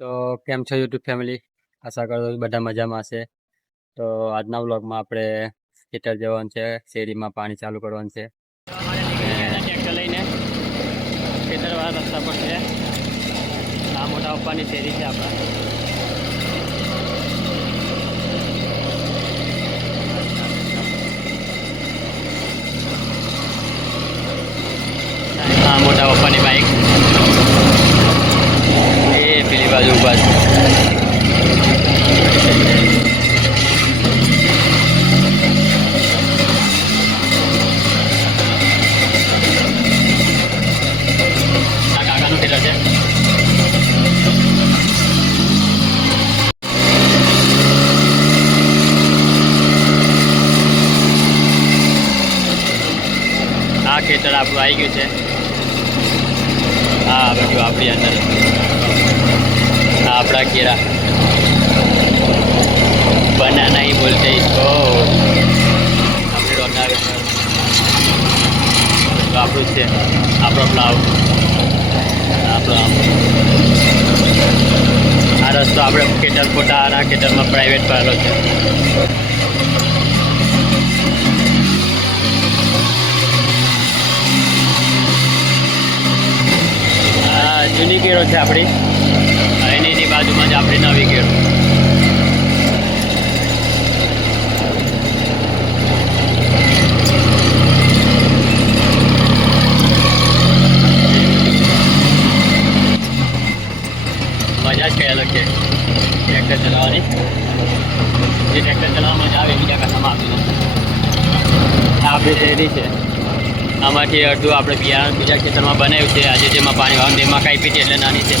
તો કેમ છો યુટ્યુબ ફેમિલી? આશા કરું છું બધા મજામાં હશે. તો આજના વ્લોગમાં આપણે ખેતર જવાનું છે, શેરીમાં પાણી ચાલુ કરવાનું છે. ટ્રેક્ટર લઈને ખેતરવાળા રસ્તા પર છે. આ મોટા પપ્પાની શેરી છે આપણા. આ મોટા પપ્પાની બાઈક એ પેલી બાજુ ઉભા છે. આ કાકાનું ખેતર છે. આ ખેતર આપણું આવી ગયું છે. હા બધું આપણી અંદર આપણા કેળા બનાના ही बोलते हैं इसको. આપણે રોટાવેટર તો આપણું જ છે, આપણો પ્લાવ, આપણો આ રસ્તો આપણે ખેતર પોતાના ખેતરમાં પ્રાઇવેટ કરેલો છે. જૂની કેળો છે આપણી, એની બાજુમાં જ આપણી નવી કેળો. મજા જ કઈ અલગ છે ટ્રેક્ટર ચલાવવાની. જે ટ્રેક્ટર ચલાવવા મજા આવે બીજા કશામાં આવતી નથી. આપણી શેરી છે, આમાંથી અડધું આપણે બિયારણ બીજા ખેતરમાં બનાવ્યું છે. આજે જેમાં પાણી વાળું એમાં કાપી છે એટલે નાની છે,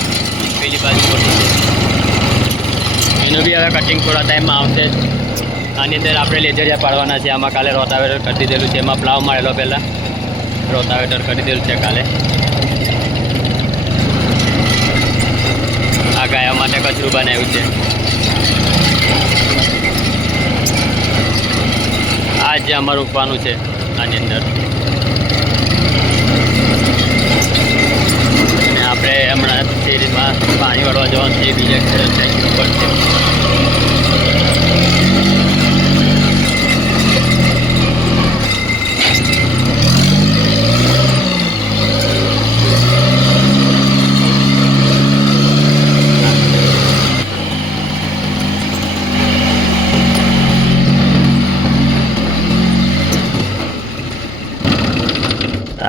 પેલી બાજુ મોટી છે. એનું બી હવે કટિંગ થોડા ટાઈમમાં આવશે. આની અંદર આપણે લેજરિયા પાડવાના છે. આમાં કાલે રોટાવેટર કરી દીધેલું છે, એમાં પ્લાવ મારેલો પહેલાં રોટાવેટર કરી દીધેલું છે કાલે. આ ગાયો માટે કચરું બનાવ્યું છે. આ જે અમારું ઉપવાનું છે આની અંદર. અને આપણે હમણાં શેરીમાં પાણી વાળવા જવાનું છે, બીજા ખેતર સાઈડ પર છે.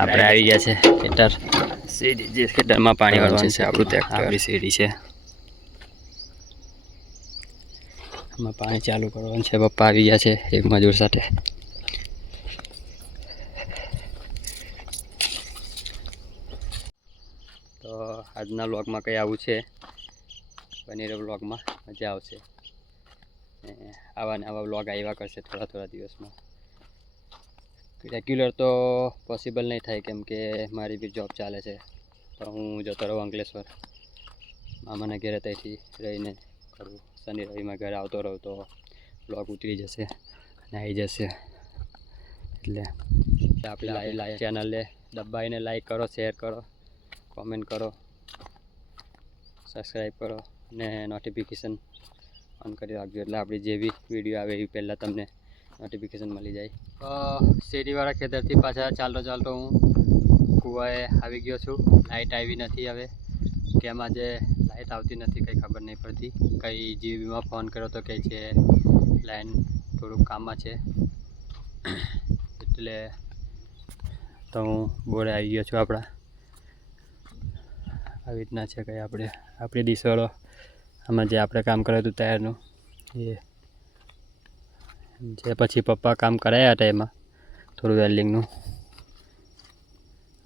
આપણે આવી ગયા છે ખેતર, શેરી જે ખેતરમાં પાણી વાળવાનું છે આપણું ટ્રેક્ટર. આપણી શેરી છે, એમાં પાણી ચાલુ કરવાનું છે. પપ્પા આવી ગયા છે એક મજૂર સાથે. તો આજના વ્લોગમાં કંઈ આવું છે, બનેલો વ્લોગમાં મજા આવશે. આવા ને આવા વ્લોગ આવ્યા કરશે થોડા દિવસમાં. રેગ્યુલર તો પોસિબલ નહીં થાય, કેમ કે મારી બી જોબ ચાલે છે. તો હું જતો રહું અંકલેશ્વર મામાના ઘેરે, ત્યાંથી રહીને કરું. શનિ રવિમાં ઘરે આવતો રહું તો બ્લોગ ઉતરી જશે અને આવી જશે. એટલે આપણે ચેનલને દબાઈને લાઈક કરો, શેર કરો, કોમેન્ટ કરો, સબસ્ક્રાઈબ કરો અને નોટિફિકેશન ઓન કરી રાખજો. એટલે આપણી જે બી વિડીયો આવે એ પહેલાં તમને નોટિફિકેશન મળી જાય. શેરીવાળા ખેતરથી પાછા ચાલતો હું કૂવાએ આવી ગયો છું. લાઇટ આવી નથી હવે. કેમ આજે લાઇટ આવતી નથી કંઈ ખબર નહીં પડતી. કંઈ જીબીમાં ફોન કર્યો તો કહે છે લાઈન થોડુંક કામમાં છે, એટલે તો હું બોરે આવી ગયો છું. આપણા આવી રીતના છે કંઈ આપણી દિશવાળો. આમાં જે આપણે કામ કર્યું હતું ટાયરનું એ જે પછી પપ્પા કામ કરાયા હતા એમાં થોડું વેલ્ડિંગનું.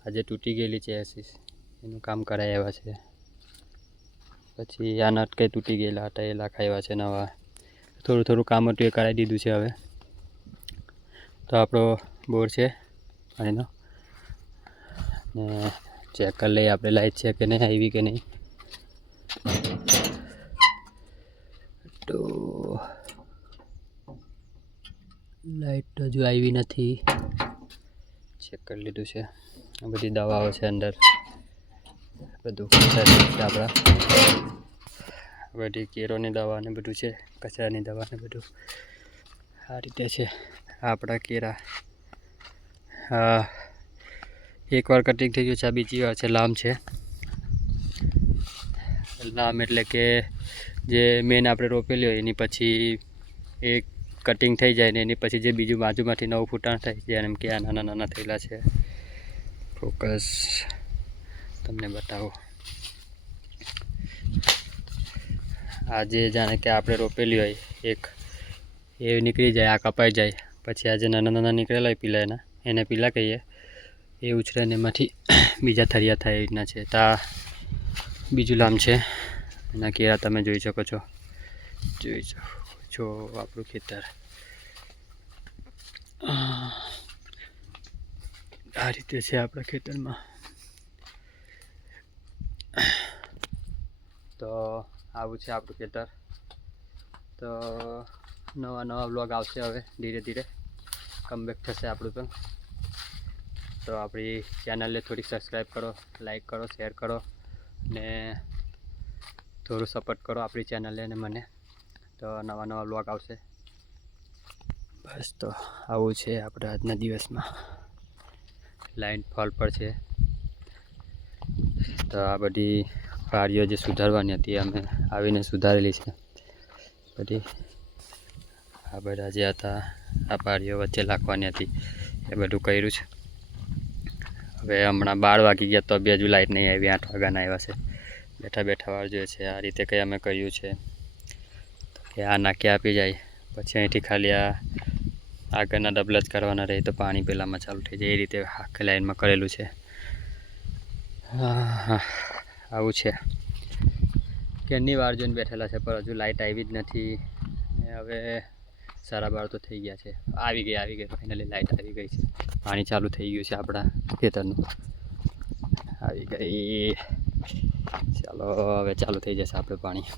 આજે તૂટી ગયેલી છે એસીસ, એનું કામ કરાવ્યા છે. પછી આ નટ કંઈ તૂટી ગયેલા હતા એ લખાવ્યા છે નવા. થોડું કામ હતું એ કરાવી દીધું છે હવે. તો આપણો બોર છે પાણીનો, ને ચેક કરી લઈએ આપણે લાઈટ છે કે નહીં, આવી કે નહીં. તો લાઈટ હજુ આવી નથી, ચેક કરી લીધું છે. આ બધી દવાઓ છે અંદર, બધું આપણા બધી કેરોની દવા ને બધું છે, કચરાની દવા ને બધું આ રીતે છે. આપણા કેરા એકવાર કટિંગ થઈ ગયું છે, આ બીજી વાર છે. લામ છે. લામ એટલે કે જે મેન આપણે રોપેલી હોય એની પછી એક કટિંગ થઈ જાય ને એની પછી જે બીજું બાજુમાંથી નવું ફૂટાણ થાય જેમ કે આ નાના નાના થયેલા છે. ફોકસ તમને બતાવો. આજે જાણે કે આપણે રોપેલી હોય એક એ નીકળી જાય, આ કપાઈ જાય, પછી આજે નાના નાના નીકળેલા હોય પીલા એને પીલા કહીએ. એ ઉછરે ને એમાંથી બીજા થરિયા થાય એવી રીતના છે. તા બીજું લામ છે, એના કેરા તમે જોઈ શકો છો. જોઈ છો આપણું ખેતર આ રીતે છે આપણા ખેતરમાં. તો આવું છે આપણું ખેતર. તો નવા વ્લોગ આવશે હવે ધીરે ધીરે કમબેક થશે આપણું પણ. તો આપણી ચેનલને થોડી સબસ્ક્રાઈબ કરો, લાઈક કરો, શેર કરો ને થોડું સપોર્ટ કરો આપણી ચેનલને અને મને. તો નવા વ્લોગ આવશે. બસ તો આવું છે આપણે આજના દિવસમાં. લાઈન ફોલ પર છે. તો આ બધી પારીઓ જે સુધારવાની હતી અમે આવીને સુધારેલી છે બધી. આ બધા જે હતા આ પારીઓ વચ્ચે લાખવાની હતી એ બધું કર્યું છે. હવે હમણાં 12 વાગી ગયા તો બી હજુ લાઇટ નહીં આવી. 8 વાગ્યાના આવ્યા છે. બેઠા બેઠા વાર જોઈએ છે. આ રીતે કંઈ અમે કર્યું છે કે આ નાખી આપી જાય પછી અહીંથી ખાલી આગળના ડબલા જ કરવાના રહે તો પાણી પહેલાંમાં ચાલુ થઈ જાય. એ રીતે આખી લાઈનમાં કરેલું છે. હા આવું છે. ક્યારની વાર જોઈને બેઠેલા છે પણ હજુ લાઇટ આવી જ નથી. હવે 12:30 તો થઈ ગયા છે. આવી ગઈ ફાઇનલી લાઇટ આવી ગઈ છે. પાણી ચાલુ થઈ ગયું છે આપણા ખેતરનું. આવી ગઈ. ચાલો હવે ચાલુ થઈ જશે આપણે પાણી.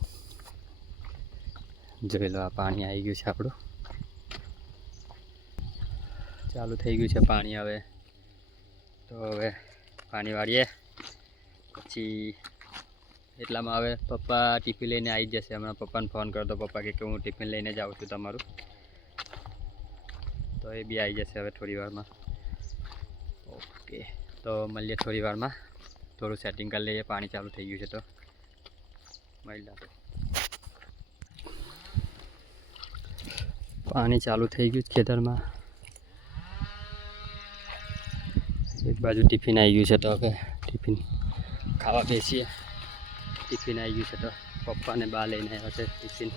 જોઈ લો આ પાણી આવી ગયું છે આપણું. ચાલુ થઈ ગયું છે પાણી. હવે તો હવે પાણી વાળીએ પછી એટલામાં હવે પપ્પા ટિફિન લઈને આવી જશે. હમણાં પપ્પાને ફોન કરતો, પપ્પા કે હું ટિફિન લઈને જાઉં છું તમારું. તો એ બી આવી જશે હવે થોડી વારમાં. ઓકે તો મળીએ થોડી વારમાં. થોડું સેટિંગ કરી લઈએ. પાણી ચાલુ થઈ ગયું છે તો મળી. પાણી ચાલુ થઈ ગયું ખેતરમાં. એક બાજુ ટિફિન આવી ગયું છે તો હવે ટિફિન ખાવા બેસીએ. ટિફિન આવી ગયું છે તો પપ્પાને બા લઈને આવ્યા છે ટિફિન.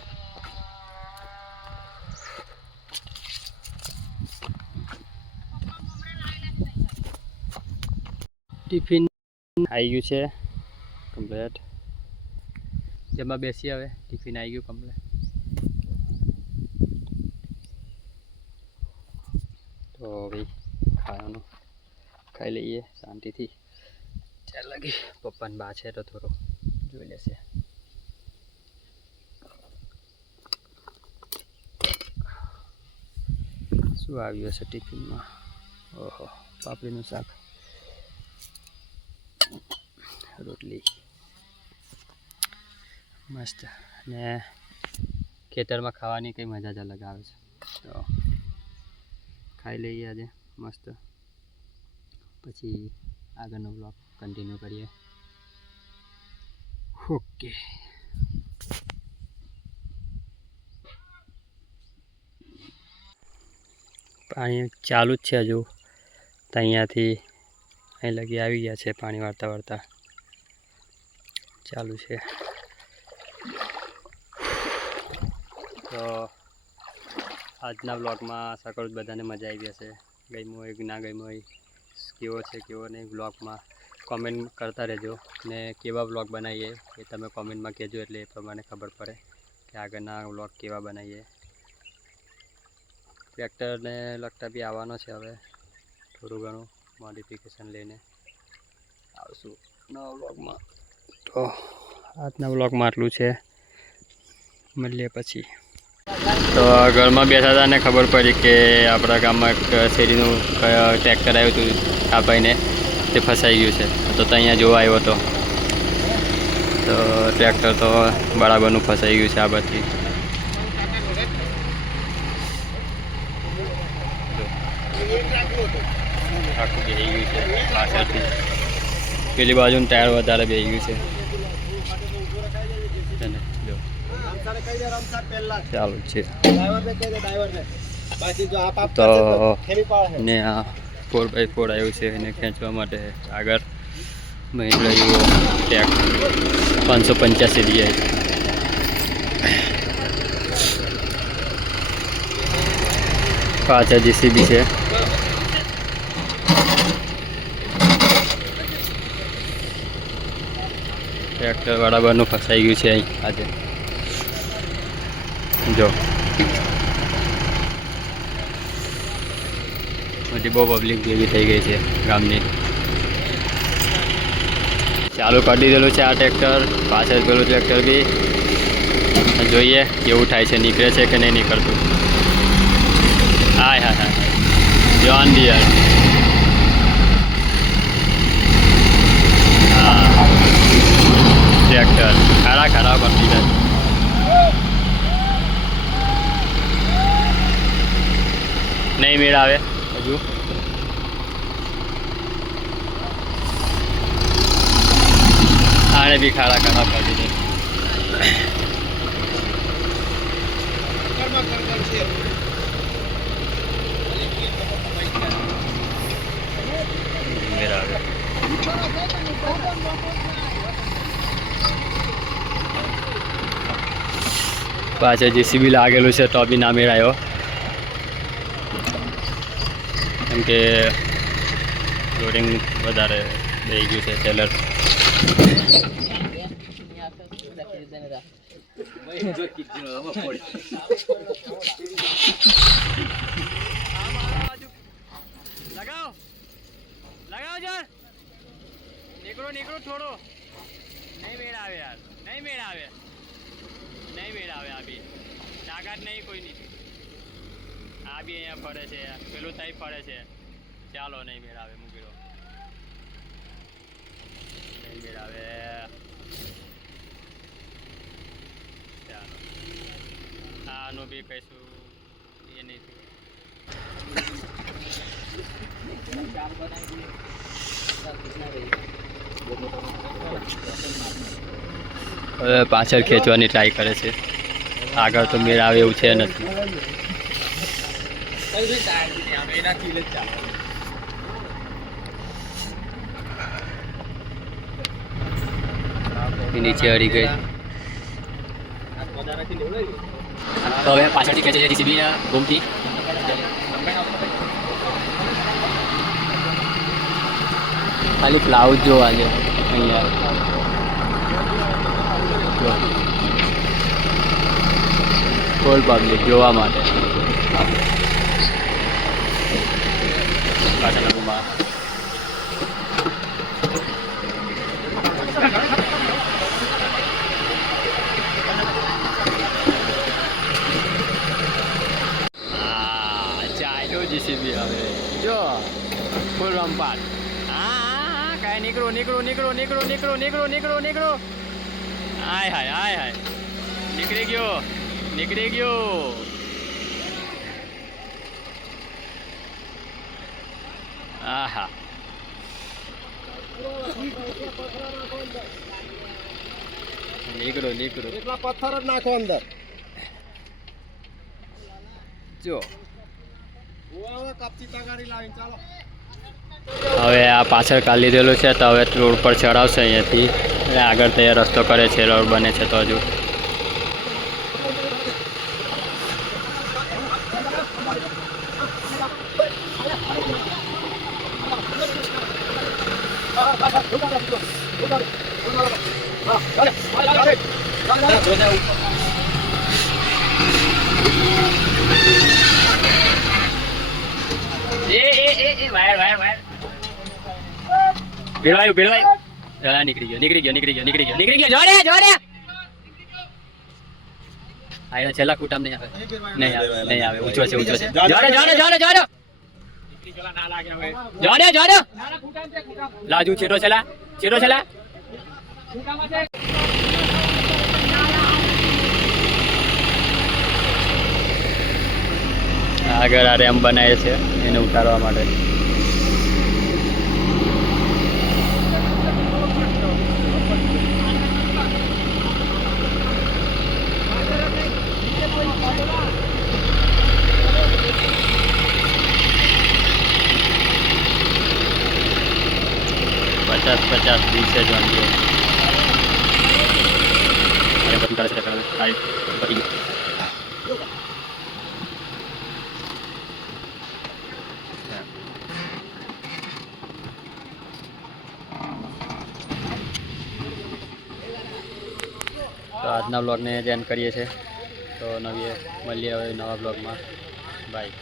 ટિફિન આવી ગયું છે કમ્પ્લેટ. જેમાં બેસીએ હવે. ટિફિન આવી ગયું કમ્પ્લેટ. તો ભાઈ ખાવાનું ખાઈ લઈએ શાંતિથી. ચાર લાગી પપ્પાને બા છે તો થોડો જોઈ લેશે. શું આવ્યું હશે ટિફિનમાં? ઓહો, પાપડીનું શાક, રોટલી મસ્ત. ને ખેતરમાં ખાવાની કંઈ મજા જ અલગ આવે છે. તો ખાઈ લઈએ આજે મસ્ત. પછી આગળનો બ્લોગ કન્ટિન્યુ કરીએ. ઓકે. પાણી ચાલુ જ છે હજુ. તો અહીંયાથી અહીં લગી આવી ગયા છે. પાણી વાળતા વાળતા ચાલુ છે. તો આજના બ્લોગમાં આશા કરું બધાને મજા આવી હશે. ગમ્યું હોય કે ના ગમ્યું હોય, કેવો છે કેવો નહીં, બ્લોગમાં કોમેન્ટ કરતા રહેજો. ને કેવા બ્લોગ બનાવીએ એ તમે કોમેન્ટમાં કહેજો એટલે એ પ્રમાણે ખબર પડે કે આગળના બ્લોગ કેવા બનાવીએ. ટ્રેક્ટરને લગતા બી આવવાનો છે. હવે થોડું ઘણું મોડિફિકેશન લઈને આવશું નવા બ્લોગમાં. તો આજના બ્લોગમાં આટલું છે. મળીએ પછી. તો ઘરમાં બેઠા હતા ને ખબર પડી કે આપણા ગામમાં એક શેરીનું ટ્રેક્ટર આવ્યું હતું કાપાઈને તે ફસાઈ ગયું છે. તો અહીંયા જોવા આવ્યો હતો. તો તો ટ્રેક્ટર તો બરાબરનું ફસાઈ ગયું છે આ બાજુથી. આખું બેસી ગયું છે પાછળથી. પેલી બાજુનું ટાયર વધારે બેસી ગયું છે. જો ચાલુ છે તો ને આ 4x4 આવ્યું છે એને ખેંચવા માટે આગળ મહિન્દ્રા યુવો ટેક 585 DI. પાછળ JCB છે. ટ્રેક્ટર બરાબરનું ફસાઈ ગયું છે અહીં આજે. જો બધી બહુ પબ્લિક ભેગી થઈ ગઈ છે ગામની. ચાલુ કરી દીધેલું છે આ ટ્રેક્ટર. પાછળ પેલું ટ્રેક્ટર બી જોઈએ કેવું થાય છે, નીકળે છે કે નહીં નીકળતું. હાય હાય હાય જોન ડિયર. હા ટ્રેક્ટર ખરા ખરા કરતી જાય. નહીં મેળ આવે હજુ. આને બી ખાડા ખરાબ કરી દે. પાછળ JCB લાગેલું છે તો બી ના મેળાયો, કેમ કે લોડિંગ વધારે થઈ ગયું છે ટેલર. લગાવ લગાવ જર નીકળો નીકળો થોડો. નહીં મેળ આવે યાર, નહીં મેળ આવે, નહીં મેળ આવે. આ બી તાકાત નહીં કોઈની. આ બી અહીંયા ફરે છે, પેલું તઈ ફરે છે. ચાલો નહીં મેળ આવે, મૂકી દો. નહીં મેળ આવે. ચાલો આનું બી કહીશું એ નહીં. હવે પાછળ ખેંચવાની ટ્રાય કરે છે. આગળ તો મેળ આવે એવું છે નથી. નીચે હરી ગઈ તો હવે પાછળથી ખેંચે છે JCB રૂમથી. ખાલી ક્લાઉડ જોવા છે અહીંયા. ફૂલ પબ્લિક જોવા માટે. પાછળના રૂમમાં JCB હવે જો ફૂલ રમપાટ. હા કાંઈ નીકળો નીકળો નીકળો નીકળો નીકળો નીકળો નીકળો નીકળો. હાય હાય હાય હાય નીકળી ગયો નીકળી ગયો. આહા નીકળો નીકળો. એટલા પથ્થર જ નાખો અંદર. જો હવે આ પાછળ કાઢી લીધેલું છે તો હવે રોડ પર ચડાવશે અહીંયાથી. એટલે આગળ તૈયાર રસ્તો કરે છે, રોડ બને છે તો હજુ. ભેળવાયું ભેળવાયું. હા નીકળી ગયો નીકળી ગયો નીકળી ગયો નીકળી ગયો નીકળી ગયો. જોડે જોડે આયા છેલ્લા કુટામ નહીં આવે, નહીં આવે નહીં આવે. ઊંચો છે ઊંચો છે. જોડે જોડે જોડે જોડે જોડે જોડે લાજુ છેટો છેલા છેટો છેલા. આગળ આ રેમ્પ બનાવે છે એને ઉતારવા માટે. પચાસ 20 જ વાંધો તો આજના બ્લોગને જ એન્ડ કરીએ છીએ. તો મળીએ હવે નવા બ્લોગમાં. બાય.